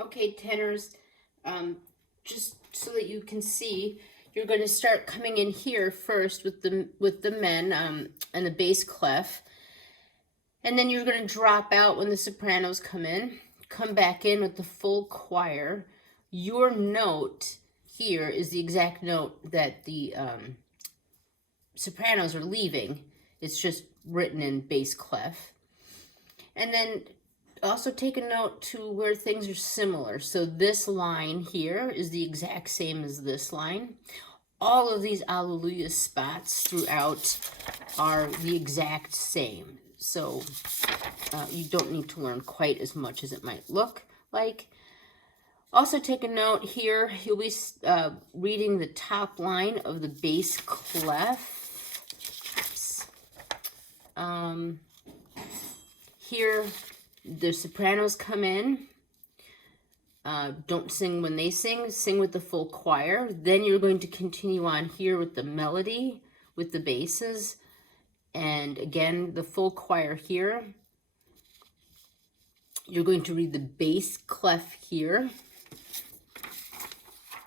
Okay, tenors, just so that you can see, you're going to start coming in here first with the men and the bass clef, and then you're going to drop out when the sopranos come in, come back in with the full choir. Your note here is the exact note that the sopranos are leaving. It's just written in bass clef. And then also take a note to where things are similar. So this line here is the exact same as this line. All of these Alleluia spots throughout are the exact same. So you don't need to learn quite as much as it might look like. Also take a note here, you'll be reading the top line of the bass clef. Here, the sopranos come in. Don't sing when they sing. Sing with the full choir. Then you're going to continue on here with the melody, with the basses. And again, the full choir here. You're going to read the bass clef here.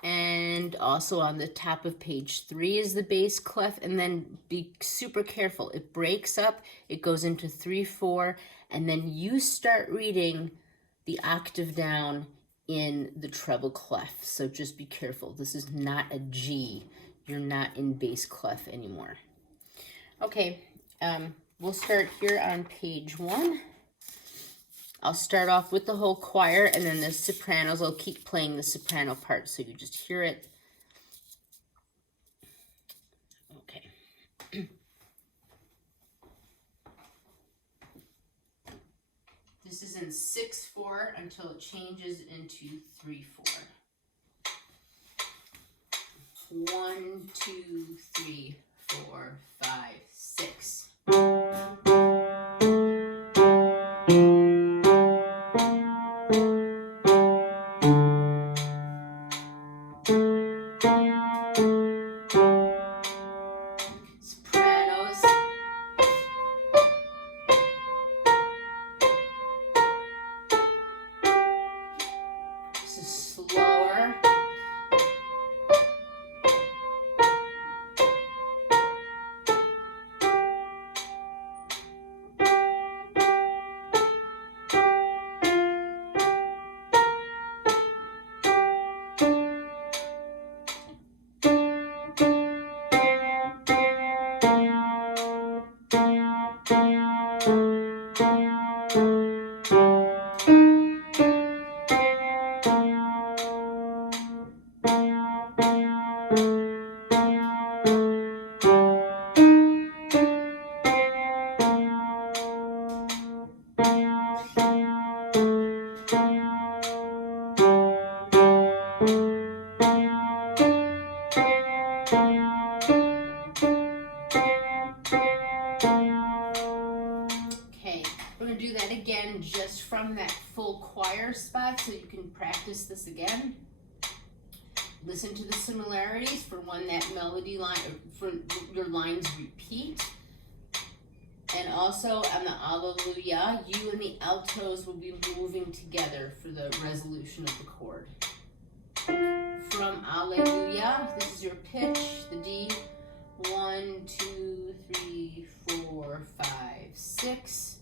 And also on the top of page 3 is the bass clef. And then be super careful. It breaks up. It goes into 3/4. And then you start reading the octave down in the treble clef. So just be careful. This is not a G. You're not in bass clef anymore. Okay, we'll start here on page 1. I'll start off with the whole choir, and then the sopranos, I'll keep playing the soprano part so you just hear it. Okay. This is in 6/4 until it changes into 3/4. 1, 2, 3, 4, 5, 6. Slower. Do that again just from that full choir spot so you can practice this again. Listen to the similarities for when that melody line, for your lines repeat. And also on the Alleluia, you and the altos will be moving together for the resolution of the chord. From Alleluia, this is your pitch, the D. 1, 2, 3, 4, 5, 6.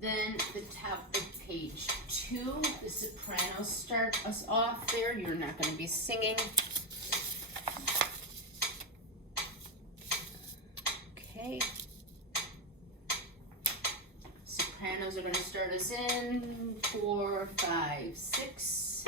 Then the top of page 2, the sopranos start us off there. You're not going to be singing. Okay. Sopranos are going to start us in 4, 5, 6.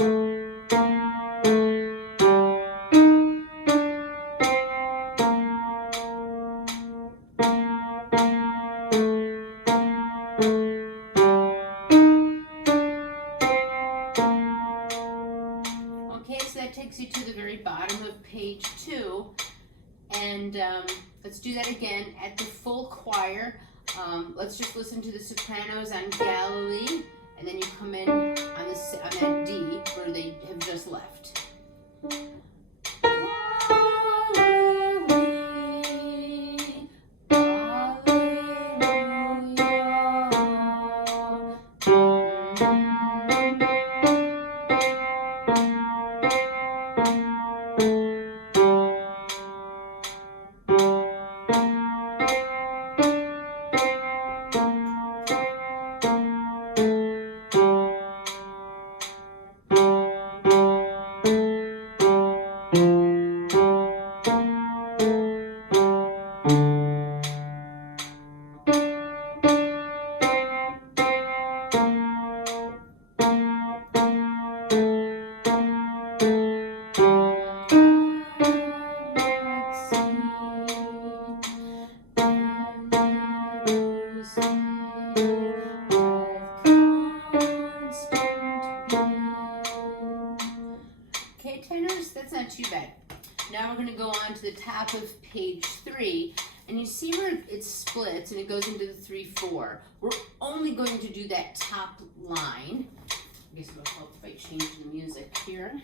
Okay, so that takes you to the very bottom of page 2. And let's do that again at the full choir. Let's just listen to the sopranos on Galilee, and then you come in on that D where they have just left. Okay, tenors, that's not too bad. Now we're going to go on to the top of page 3, and you see where it splits and it goes into the 3/4. We're only going to do that top line. I guess it'll help if I change the music here.